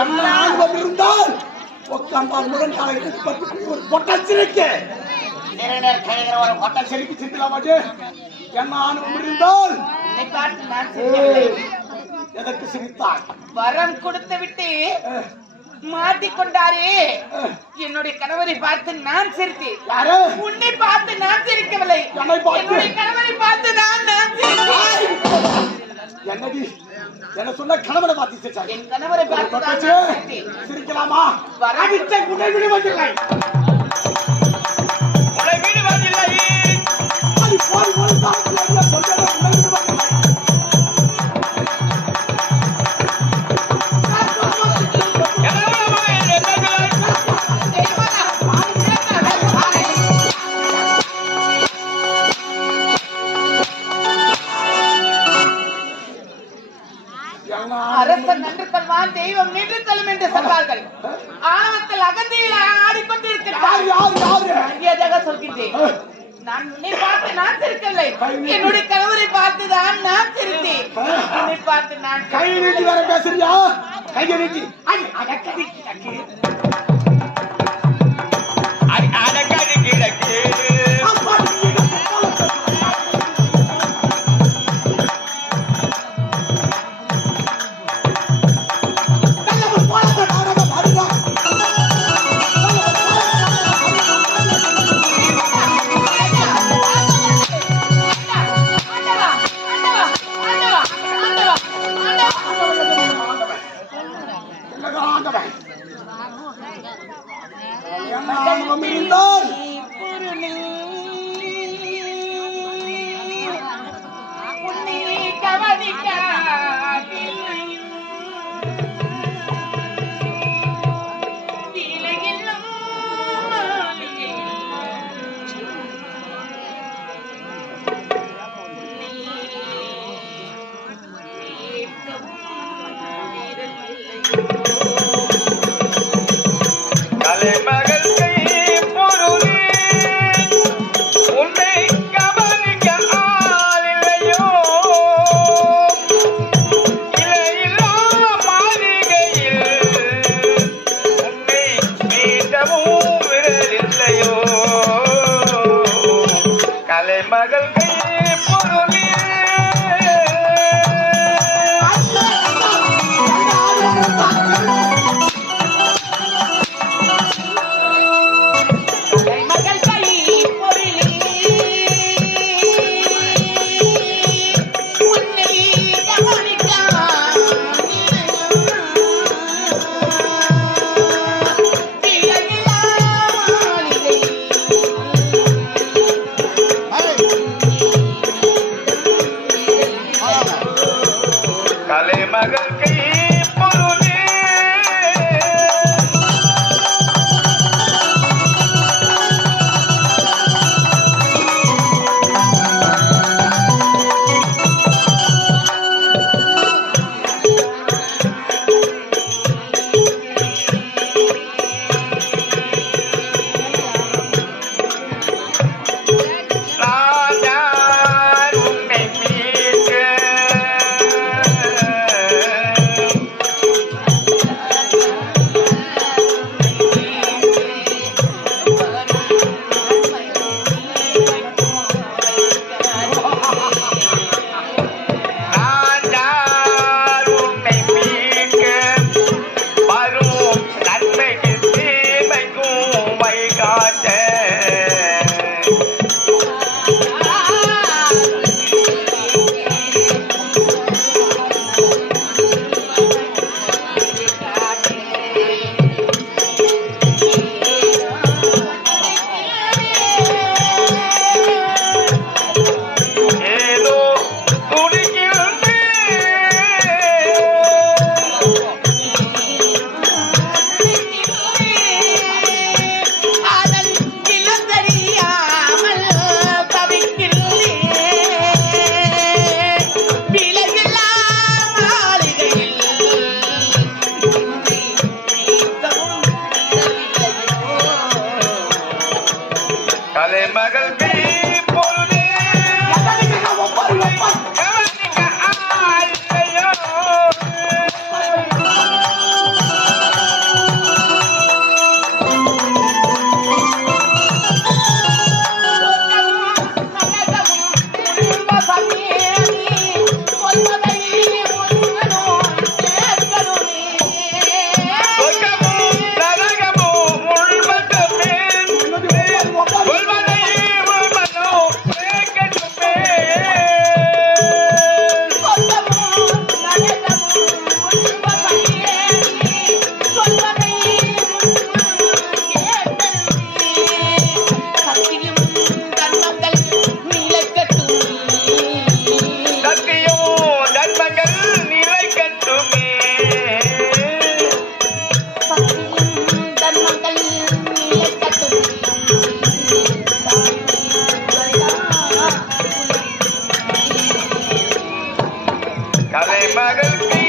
என்ன ஆர்வம் இருந்தால் பத்து ஒரு பொட்டச்சிரிக்கு நிறைநேர் கைகிற ஒரு ஹோட்டல் செடிக்கு என்ன இருந்தால் எதற்கு சிரித்தாய் வரம் கொடுத்து விட்டு மாட்டிக்கொண்டாரே. என்னுடைய கணவரை பார்த்து நான் சிரித்தேன். யாரு? உன்னை பார்த்து நான் சிரிக்கவில்லை? என்னுடைய கணவரை பார்த்து நான் நான் சிரித்தேன். என்னடி? என்ன சொன்ன கணவனை பார்த்து சிரிச்சாய் என் கணவரை பார்த்து சிரிக்கலாமா? உன்னை போய் போய் தாக்கி அடிய அகந்தியில் ஆடிக்கொண்டிருக்கிறார். யார் யாரு மரியாதையாக சொல்கின்றேன். நான் உன்னை பார்த்து நான் சிரிக்கவில்லை. என்னுடைய கணவரை பார்த்து தான் நான் சிரித்தேன். உன்னை பார்த்து நான் கை நீட்டி வேற பேசுறியா? கையை நீட்டி. ஐ, lindo! கலைமகள் கை பொருளே கலை மகள் கை என் மகள் மகள்